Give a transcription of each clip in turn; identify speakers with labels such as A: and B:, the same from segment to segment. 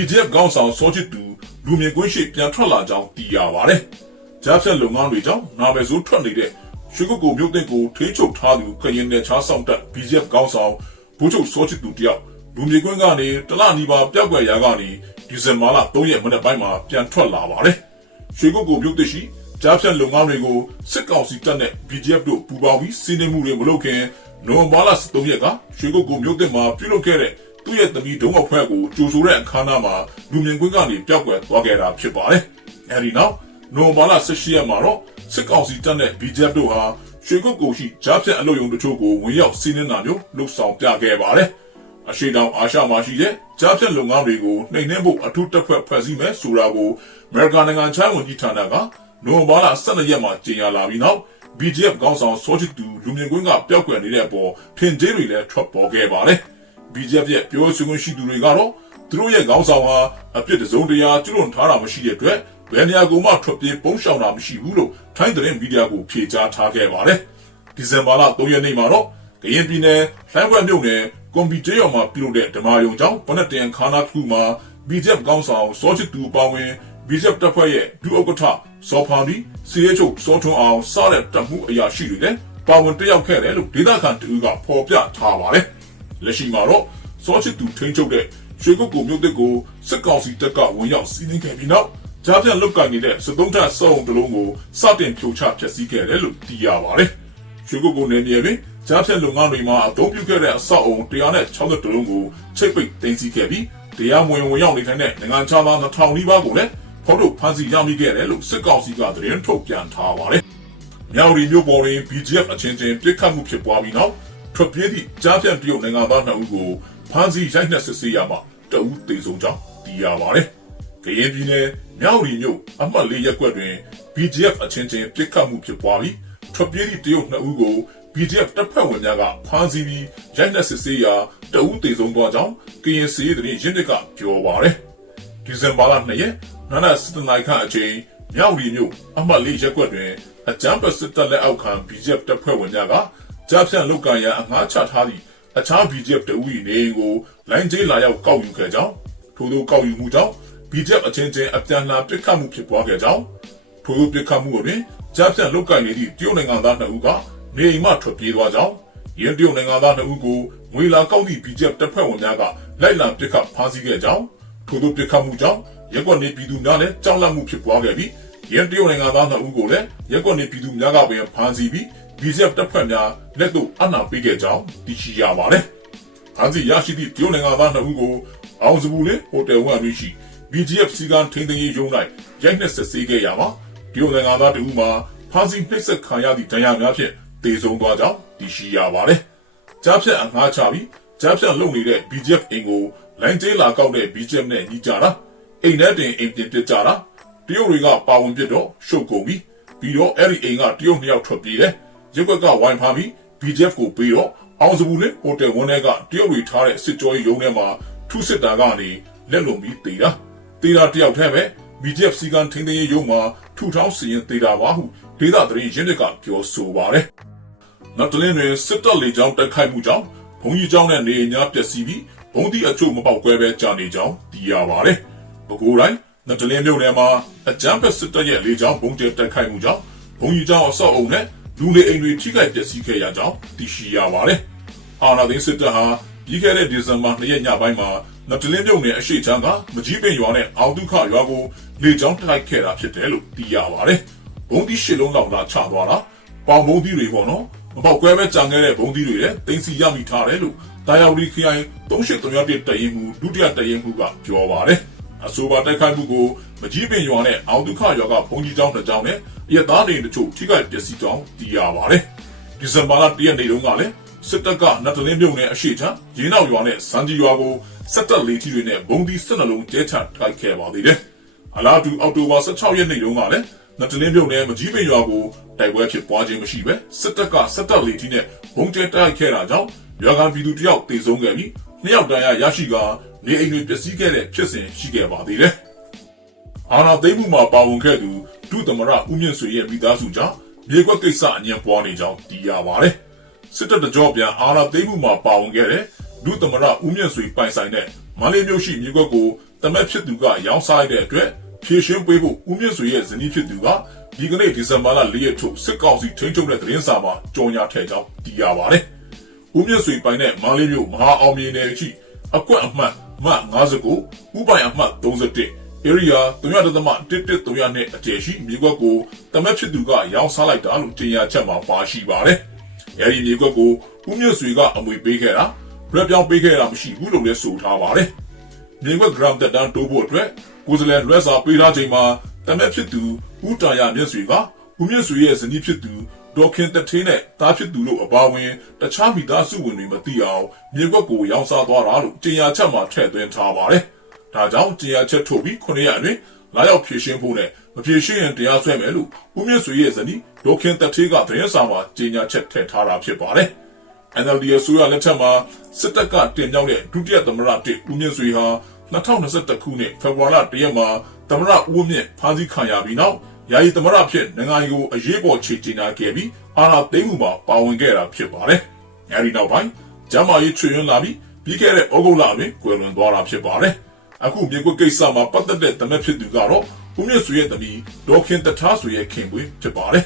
A: BGF ကောင်းဆောင်စောချစ်သူလူမြင်ကွင်းရှိပြန်ထွက်လာကြောင်းသိရပါတယ်။ကြားဖြတ်လုပ်ငန်းတွေကြောင့်နာမည်ဆိုးထွက်နေတဲ့ရွှေကုတ်ကိုမြို့သိမ်းကိုထိချုပ်ထားသူခရင်နယ်ချားဆောင်တက် BGF ကောင်းဆောင်ဘိုးချုပ်စောချစ်သူတယောက်လူမြင်ကွင်းကနေတလနီပါပျောက်ကွယ်ရာကနေဒီဇင်ဘာလ3ရက်မနေ့ပိုင်းမှာပြန်ထွက်လာပါတယ်။ရွှေကုတ်ကိုမြို့သိရှိကြားဖြတ်လုပ်ငန်းတွေကိုစစ်ကောင်စီတပ်နဲ့ BGF တို့ပူးပေါင်းပြီးစီးနှင်းမှုတွေမလုပ်ခင်နိုဝင်ဘာလ3ရက်ကရွှေကုတ်ကိုမြို့သိမ်းမှာပြုလုပ်ခဲ့တဲ့ သူ့ရဲ့သမီးဒုံမဖွဲ့ကိုကြိုဆိုတဲ့အခမ်းအနားမှာလူမြင်ကွင်းကနေပျောက်ကွယ်သွားခဲ့တာဖြစ်ပါတယ်။အဲဒီနောက်နိုဝင်ဘာလ18ရက်မှာတော့စစ်ကောင်စီတပ်နဲ့ BJP တို့ဟာရွှေကုတ်ကိုရှိကြားဖြတ်အလုပ်ရုံတချို့ကိုဝင်ရောက်စီးနင်းတာမျိုးလှုပ်ဆောင်ပြခဲ့ပါတယ်။အရှိတောင်အာရှမှာရှိတဲ့ကြားဖြတ်လုပ်ငန်းတွေကိုနှိမ်နှင်းဖို့အထူးတပ်ဖွဲ့ဖွဲ့စည်းမယ်ဆိုတာကိုအမေရိကန်နိုင်ငံခြားဝန်ကြီးဌာနကနိုဝင်ဘာလ12ရက်မှာကြေညာလာပြီးနောက် BJP ကောင်းဆောင်စောချစ်သူလူမြင်ကွင်းကပျောက်ကွယ်နေတဲ့အပေါ်ထင်သေးတွေလည်းထွက်ပေါ်ခဲ့ပါတယ်။ BJP ရဲ့ပြောဆိုခွင့်ရှိသူတွေကတော့သူတို့ရဲ့ခေါင်းဆောင်ဟာအပြစ်တစုံတရာကျွလွန်ထားတာမရှိတဲ့အတွက်ဘယ်နေရာကိုမှထွက်ပြေးပုန်းရှောင်တာမရှိဘူးလို့ထိုင်းသတင်းမီဒီယာကိုဖြေကြားထားခဲ့ပါတယ်။ဒီဇင်ဘာလ3ရက်နေ့မှာတော့ကရင်ပြည်နယ်လှမ်းဘက်မြို့နယ်ကွန်ပျူတာရော်မှာပြုလုပ်တဲ့ဓမ္မယုံကျောင်းဘဏ္ဍတန်ခါနာတစ်ခုမှာ BJP ကောင်းဆောင်စောချစ်သူပါဝင် BJP တပ်ဖွဲ့ရဲ့ဒုဥက္ကဋ္ဌစောဖာဒီစီရဲချုပ်စောထွန်းအောင်စတဲ့တပ်မှုအရာရှိတွေလည်းပါဝင်တက်ရောက်ခဲ့တယ်လို့ဒေသခံတူကဖော်ပြထားပါတယ်။ လက်ရှိမှာတော့စောချစ်သူထိန်းချုပ်တဲ့ရွှေကုတ်ကိုမြို့တစ်ကိုစစ်ကောင်စီတပ်ကဝင်ရောက်စီးနင်းခဲ့ပြီးနောက်ကြားပြတ်လုတ်ကင်နေတဲ့စတုံးထစောုံတလုံးကိုစတင်ဖြိုချဖျက်ဆီးခဲ့တယ်လို့သိရပါတယ်။ရွှေကုတ်ကိုနယ်မြေတွင်ကြားဖြတ်လုပ်ငန်းတွေမှာအသုံးပြုခဲ့တဲ့အဆောက်အုံ160တလုံးကိုချိတ်ပိတ်သိမ်းဆည်းခဲ့ပြီးတရားမဝင်ဝင်ရောက်နေထိုင်တဲ့နိုင်ငံခြားသား2000နီးပါးကိုလည်းဖောက်ထုတ်ဖမ်းဆီးရမိခဲ့တယ်လို့စစ်ကောင်စီကသတင်းထုတ်ပြန်ထားပါတယ်။မြောက်ရီမြို့ပေါ်တွင် BGF အချင်းချင်းပြစ်ခတ်မှုဖြစ်ပွားပြီးနောက် ထွက်ပြေးသည့်ကြားဖြတ်တရုတ်နိုင်ငံသား2ဦးကိုဖမ်းဆီးရိုက်နှက်စစ်ဆေးရမှာတအူးတေဆုံးကြောင်းသိရပါတယ်။ကရင်ပြည်နယ်မြောက်ရီမြို့အမှတ်၄ရပ်ကွက်တွင် BGF အချင်းချင်းပြစ်ခတ်မှုဖြစ်ပွားပြီးထွက်ပြေးသည့်တရုတ်2ဦးကို BGF တပ်ဖွဲ့ဝင်များကဖမ်းဆီးပြီးရိုက်နှက်စစ်ဆေးရာတအူးတေဆုံးသွားကြောင်းကရင်စီးတဲ့ရင်းနစ်ကပြောပါတယ်။ဒီဇင်ဘာလ2ရက်နနက်7နာရီခန့်အချိန်မြောက်ရီမြို့အမှတ်၄ရပ်ကွက်တွင်အကြမ်းဖက်စစ်တပ်လက်အောက်ခံ BGF တပ်ဖွဲ့ဝင်များက ကြားဖြန့်လုတ်ကန်ရန်အငှားချထားသည့်အခြား BGF တအူး၏နေအိမ်ကိုလိုင်းကျေးလာရောက်ကောက်ယူခဲ့ကြောင်းထို့သောကောက်ယူမှုကြောင့် BGF အချင်းချင်းအပြန်အလှန်ပစ်ခတ်မှုဖြစ်ပွားခဲ့ကြောင်းထို့သောပစ်ခတ်မှုတွင်ကြားဖြန့်လုတ်ကန်နေသည့်တရုတ်နိုင်ငံသား2ဦးကနေအိမ်မှထွက်ပြေးသွားကြောင်းရင်းတရုတ်နိုင်ငံသား2ဦးကိုငွေလာကောက်သည့် BGF တပ်ဖွဲ့ဝင်များကလိုက်လံပစ်ခတ်ဖမ်းဆီးခဲ့ကြောင်းထို့သောပစ်ခတ်မှုကြောင့်ရက်ကွက်နေပြည်သူများလည်းကြောက်လန့်မှုဖြစ်ပွားခဲ့ပြီးရန်တရုတ်နိုင်ငံသား2ဦးကိုလည်းရက်ကွက်နေပြည်သူများကပင်ဖမ်းဆီးပြီး BGF တပ်ဖွဲ့များလက်သို့အနာပေးခဲ့ကြောင်းသိရှိရပါတယ်။ဖမ်းဆီးရရှိသည့်တရုတ်နိုင်ငံသား2ဦးကိုအောင်စပူလေးဟိုတယ်ဝမ်ရှိ BGF စီကံထိန်းသိမ်းရေးရုံး၌ရိုက်နှက်စစ်ဆေးခဲ့ရမှာတရုတ်နိုင်ငံသား2ဦးမှာဖမ်းဆီးနှိပ်စက်ခံရသည့်ဒဏ်ရာများဖြင့်တေဆုံးသွားကြောင်းသိရှိရပါတယ်။ကြားဖြတ်အငှားချပြီးကြားဖြတ်လုပ်နေတဲ့ BGF အင်ကိုလိုင်းကျေးလာကောက်တဲ့ BGF နဲ့ညီကြတာအိမ်ထဲတင်အိမ်ပြင်ပစ်ကြတာတရုတ်တွေကပါဝင်ပြတော့ရှုပ်ကုန်ပြီပြီးတော့အဲ့ဒီအိမ်ကတရုတ်နှစ်ယောက်ထွက်ပြေးတယ် ရုပ်ကွက်ကဝိုင်ဖာပြီး BGF ကိုပြီးတော့အောင်စပူနဲ့ဟိုတယ်ဝန်ထဲကတရုတ်တွေထားတဲ့စစ်ကြောရေးရုံးထဲမှာထုစစ်တာကနေလက်လုံပြီးတေးတာတေးတာတယောက်ထဲပဲ BGF စီကန်ထင်းထင်းရေးရုံးမှာထူထောင်းစီရင်တေးတာပါဟုဒေသသတင်းရင်းမြစ်ကပြောဆိုပါတယ်နောက်တလင်းတွင်စစ်တပ်လေကြောင်းတိုက်ခိုက်မှုကြောင့်ဘုံကြီးကျောင်းနဲ့နေအိမ်များပျက်စီးပြီးဘုံဒီအချို့မပေါက်ကွဲပဲကြာနေကြောင်းသိရပါတယ်။ပဲခူးတိုင်းနတလင်းမြို့နယ်မှာအကြမ်းဖက်စစ်တပ်ရဲ့လေကြောင်းဘုံကျဲတိုက်ခိုက်မှုကြောင့်ဘုံကြီးကျောင်းအဆောက်အုံနဲ့ လူနေအိမ်တွေထိခိုက်ပျက်စီးခဲ့ရကြောင်းသိရှိရပါတယ်။အာနာသိန်းစစ်တပ်ဟာပြီးခဲ့တဲ့ဒီဇင်ဘာ၂ရက်ညပိုင်းမှာနတလင်းမြို့နယ်အရှိချမ်းကမကြီးပင်ရွာနဲ့အောင်ဒုခရွာကိုလေကြောင်းတိုက်ခဲ့တာဖြစ်တယ်လို့သိရပါတယ်။ဘုံဒီရှစ်လုံးလောက်လာချသွားတာပေါင်ဘုံဒီတွေပေါ့နော်မပေါက်ကွဲပဲကြံခဲ့တဲ့ဘုံသီးတွေလည်းတင်စီရမိထားတယ်လို့တာယာဝတီခရိုင်3831တရင်မှုဒုတိယတရင်မှုကပြောပါတယ်။ အဆိုပါတိုက်ခိုက်မှုကိုမကြီးပင်ရွာနဲ့အောင်ဒုက္ခရွာကဘုံကြီးကျောင်းတစ်ကျောင်းနဲ့ရသားနေတချို့ထိခိုက်ပျက်စီးကြောင်းသိရပါတယ်။ဒီဇင်ဘာလ1ရက်နေ့တုန်းကလည်းစစ်တပ်ကနတ်တလင်းမြို့နယ်အရှိချမ်းရင်းနောက်ရွာနဲ့စံကြီးရွာကိုစစ်တပ်လေထီတွေနဲ့ဘုံဒီစစ်နှလုံးကျဲချတိုက်ခဲ့ပါသေးတယ်။အလားတူအောက်တိုဘာ16ရက်နေ့တုန်းကလည်းနတ်တလင်းပြုံနယ်မကြီးပင်ရွာကိုတိုက်ပွဲဖြစ်ပွားခြင်းမရှိပဲစစ်တပ်ကစစ်တပ်လေထီးနဲ့ဘုံကျဲတိုက်ခဲ့တာကြောင့်ရွာကပြည်သူတယောက်တေဆုံးခဲ့ပြီး နှစ်ယောက်တန်းရရရှိကနေအိမ်တွေပျက်စီးခဲ့တဲ့ဖြစ်စဉ်ရှိခဲ့ပါသေးတယ်။အာနာသိမ့်မှုမှာပါဝင်ခဲ့သူဒုသမရဦးမြင့်ဆွေရဲ့မိသားစုကြောင့်မြေကွက်ကိစ္စအငြင်းပွားနေကြောင်းသိရပါတယ်။စစ်တပ်တကြောပြန်အာနာသိမ့်မှုမှာပါဝင်ခဲ့တဲ့ဒုသမရဦးမြင့်ဆွေပိုင်ဆိုင်တဲ့မန္တလေးမြို့ရှိမြေကွက်ကိုတမက်ဖြစ်သူကရောင်းစားလိုက်တဲ့အတွက်ဖြည့်ရှင်းပေးဖို့ဦးမြင့်ဆွေရဲ့ဇနီးဖြစ်သူကဒီကနေ့ဒီဇင်ဘာလ၄ရက်ထုတ်စစ်ကောင်စီထိန်းချုပ်တဲ့သတင်းစာမှာကြော်ညာထည့်ကြောင်းသိရပါတယ်။ ဦးမြင့်ဆွေပိုင်တဲ့မန္တလေးမြို့မဟာအောင်မြေနယ်ရှိအကွက်အမှတ်မှတ်59ဥပိုင်အမှတ်31 area 3.113နဲ့အကျယ်ရှိမြေကွက်ကိုတမက်ဖြစ်သူကရောင်းစားလိုက်တာလို့ကြေညာချက်မှာပါရှိပါတယ်။အဲဒီမြေကွက်ကိုဦးမြင့်ဆွေကအမွေပေးခဲ့တာရက်ပြောင်းပေးခဲ့တာမရှိဘူးလို့လည်းဆိုထားပါတယ်။မြေကွက် gram တက်တန်းတိုးဖို့အတွက်ကိုယ်စလဲလွှဲစာပေးထားချိန်မှာတမက်ဖြစ်သူဦးတာရမြင့်ဆွေကဦးမြင့်ဆွေရဲ့ဇနီးဖြစ်သူ ဒေါခင်တထင်းနဲ့တားဖြစ်သူတို့အပါအဝင်တခြားမိသားစုဝင်တွေမသိအောင်မြေကွက်ကိုရောင်းစားသွားတာလို့ကြေညာချက်မှာထည့်သွင်းထားပါတယ်။ဒါကြောင့်ကြေညာချက်ထုတ်ပြီး9ရက်အတွင်းလာရောက်ဖြည့်ရှင်းဖို့နဲ့မဖြည့်ရှင်းရင်တရားစွဲမယ်လို့ဦးမြင့်ဆွေရဲ့ဇနီးဒေါခင်တထင်းကသတင်းစာမှာကြေညာချက်ထည့်ထားတာဖြစ်ပါတယ်။ NLD အစိုးရလက်ထက်မှာစစ်တပ်ကတင်မြှောက်တဲ့ဒုတိယသမ္မတတစ်ဦးမြင့်ဆွေဟာ2021ခုနှစ်ဖေဖော်ဝါရီလ1ရက်မှာသမ္မတဦးမြင့်ဖမ်းဆီးခံရပြီးနောက် ယာယီသမ္မတဖြစ်နိုင်ငံကိုအရေးပေါ်ခြေကျင်နာခဲ့ပြီးအာဏာသိမ်းမှုမှာပါဝင်ခဲ့တာဖြစ်ပါတယ်။အဲဒီနောက်ပိုင်းဂျမားရေးချွေရွံ့လာပြီးပြီးခဲ့တဲ့ဩဂုတ်လအတွင်းကွယ်လွန်သွားတာဖြစ်ပါတယ်။အခုမြေကွက်ကိစ္စမှာပတ်သက်တဲ့သမက်ဖြစ်သူကတော့ဦးမြင့်ဆွေရဲ့သမီးဒေါ်ခင်တထားဆွေရဲ့ခင်ပွေဖြစ်ပါတယ်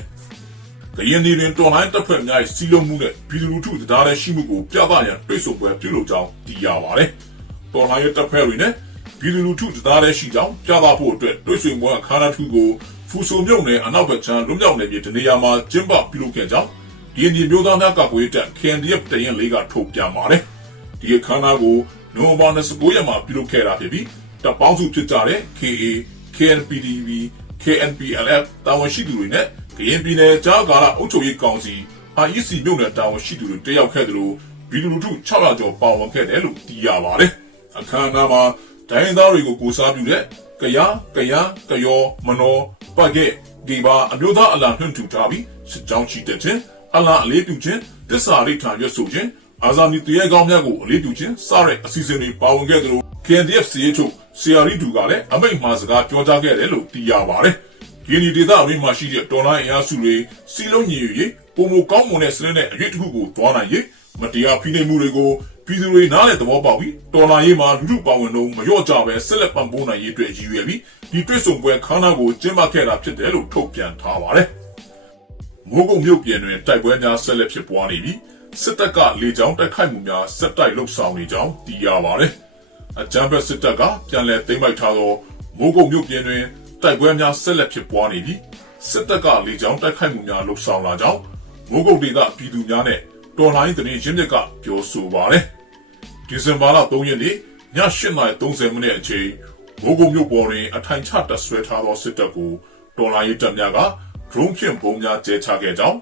A: ။ကရင်ပြည်တွင်တော်လိုင်းတပ်ဖွဲ့များ၏စီလုံးမှုနဲ့ပြည်သူလူထုတရားတဲ့ရှိမှုကိုပြသရန်တွေ့ဆုံပွဲပြုလုပ်ကြောင်းသိရပါတယ်။တော်လိုင်းရဲ့တပ်ဖွဲ့တွေနဲ့ပြည်သူလူထုတရားတဲ့ရှိကြောင်းပြသဖို့အတွက်တွေ့ဆုံပွဲအခမ်းအနားထုကို ဖူဆိုမြုံနယ်အနောက်ဘက်ခြမ်းလွတ်မြောက်နယ်မြေတနေရာမှာကျင်းပပြုလုပ်ခဲ့ကြောင်းဒီအညီမျိုးသားများကကွေးတပ် KNDF တရင်လေးကထုတ်ပြန်ပါတယ်။ဒီအခမ်းအနားကိုနိုဝင်ဘာ29ရက်မှာပြုလုပ်ခဲ့တာဖြစ်ပြီးတပ်ပေါင်းစုဖြစ်ကြတဲ့ KA KNPDB KNPLF တာဝန်ရှိသူတွေနဲ့ကရင်ပြည်နယ်ကြားကာလအုပ်ချုပ်ရေးကောင်စီ IEC မြို့နယ်တာဝန်ရှိသူတွေတက်ရောက်ခဲ့သလိုဗီဒီယိုထု600ကျော်ပါဝင်ခဲ့တယ်လို့သိရပါတယ်။အခမ်းအနားမှာဒိုင်းသားတွေကိုကိုစားပြုတဲ့ကရကရကယောမနော ပတ်ကဲဒီပါအမျိုးသားအလားနှွန့်ထူထားပြီးစစ်ကြောင်းချီတက်ခြင်းအလားအလေးပြုခြင်းတစ္ဆာရိထာရွတ်ဆိုခြင်းအာဇာနည်တရေကောင်းများကိုအလေးပြုခြင်းစတဲ့အစီအစဉ်တွေပါဝင်ခဲ့သလို KNDF စီရေးချုပ်ဆီယာရီတူကလည်းအမိန့်မှာစကားပြောကြားခဲ့တယ်လို့သိရပါတယ်။ဒီနီဒေတာအမိန့်မှာရှိတဲ့တော်လိုင်းအင်အားစုတွေစီလုံးညီရေးပုံမကောင်းမွန်တဲ့စနစ်နဲ့အရေးတစ်ခုကိုတွားနိုင်ရေးမတရားဖိနှိပ်မှုတွေကို ပြည်သူတွေနားလည်သဘောပေါက်ပြီးတော်လိုင်းရေးမှာလူထုပါဝင်တော့မလျော့ကြပဲဆက်လက်ပံ့ပိုးနိုင်ရေးအတွက်ရည်ရွယ်ပြီးဒီတွေ့ဆုံပွဲခမ်းနားကိုကျင်းပခဲ့တာဖြစ်တယ်လို့ထုတ်ပြန်ထားပါတယ်။မိုးကုတ်မြို့ပြည်တွင်တိုက်ပွဲများဆက်လက်ဖြစ်ပွားနေပြီးစစ်တပ်ကလေကြောင်းတိုက်ခိုက်မှုများဆက်တိုက်လှုပ်ဆောင်နေကြောင်းသိရပါတယ်။အကြမ်းဖက်စစ်တပ်ကပြန်လည်သိမ်းပိုက်ထားသောမိုးကုတ်မြို့ပြင်တွင်တိုက်ပွဲများဆက်လက်ဖြစ်ပွားနေပြီးစစ်တပ်ကလေကြောင်းတိုက်ခိုက်မှုများလှုပ်ဆောင်လာကြောင်းမိုးကုတ်ဒေသပြည်သူများနဲ့ တော်လှန်ရေးတရင်ရင်းမြစ်ကပြောဆိုပါတယ်။ဒီဇင်ဘာလ3ရက်နေ့ည8:30မိနစ်အချိန်မိုးကုတ်မြို့ပေါ်တွင်အထိုင်ချတပ်ဆွဲထားသောစစ်တပ်ကိုတော်လှန်ရေးတပ်များက drone ဖြင့်ပုံများကျဲချခဲ့ကြောင်း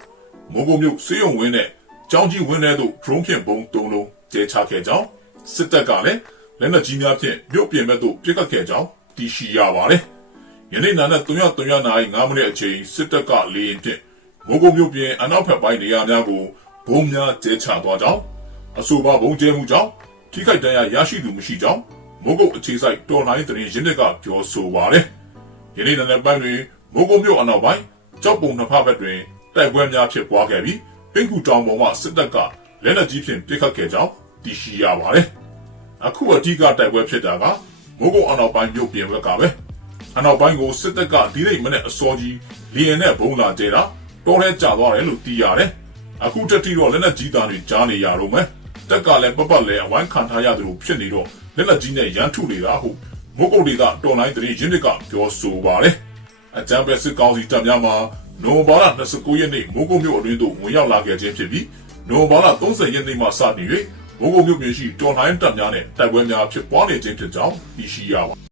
A: မိုးကုတ်မြို့စေယုံဝင်းနဲ့ကြောင်းကြီးဝင်းထဲသို့ drone ဖြင့်ပုံ၃လုံးကျဲချခဲ့ကြောင်းစစ်တပ်ကလည်းလက်နက်ကြီးများဖြင့်မြို့ပြင်ဘက်သို့ပစ်ခတ်ခဲ့ကြောင်းသိရှိရပါတယ်။ယနေ့နာနဲ့3:3နာရီ9မိနစ်အချိန်စစ်တပ်ကလေရင်ဖြင့်မိုးကုတ်မြို့ပြင်အနောက်ဘက်ပိုင်းနေရာများကို ဘုံများကျဲချသွားကြောင်းအဆိုပါဘုံကျဲမှုကြောင့်ထိခိုက်ဒဏ်ရာရရှိသူမရှိကြောင်းမိုးကုတ်အခြေစိုက်တော်လိုင်းသတင်းရင်းမြစ်ကပြောဆိုပါတယ်။ယနေ့နာနဲ့ပိုင်းတွင်မိုးကုတ်မြို့အနောက်ပိုင်းကြောက်ပုံနှစ်ဖက်ဘက်တွင်တိုက်ပွဲများဖြစ်ပွားခဲ့ပြီးပင်ကူတောင်ပေါ်မှစစ်တပ်ကလက်နက်ကြီးဖြင့်ပစ်ခတ်ခဲ့ကြောင်းသိရှိရပါတယ်။အခုအဓိကတိုက်ပွဲဖြစ်တာကမိုးကုတ်အနောက်ပိုင်းမြို့ပြင်ဘက်ကပဲအနောက်ပိုင်းကိုစစ်တပ်ကဒီနေ့မနေ့အစောကြီးလီယန်နဲ့ဘုံလာကျဲတာတော်ထဲကျသွားတယ်လို့သိရတယ်။ အခုတက်တီတော့လက်နက်ကြီးသားတွေကြားနေရတော့မယ်။တက်ကလည်းပပတ်လဲအဝိုင်းခံထားရတယ်လို့ဖြစ်နေတော့လက်နက်ကြီးနဲ့ရန်ထုနေတာဟုတ်မိုးကုတ်ဒေသတော်လိုင်းတရင်ရင်းမြစ်ကပြောဆိုပါတယ်။အကြမ်းဖက်စစ်ကောင်စီတပ်များမှာနိုဝင်ဘာလ29ရက်နေ့မိုးကုတ်မြို့အတွင်းသို့ဝင်ရောက်လာခဲ့ခြင်းဖြစ်ပြီးနိုဝင်ဘာလ30ရက်နေ့မှစတင်၍မိုးကုတ်မြို့ပြင်ရှိတော်လှန်ရေးတပ်များနဲ့တိုက်ပွဲများဖြစ်ပွားနေခြင်းဖြစ်ကြောင်းသိရှိရပါ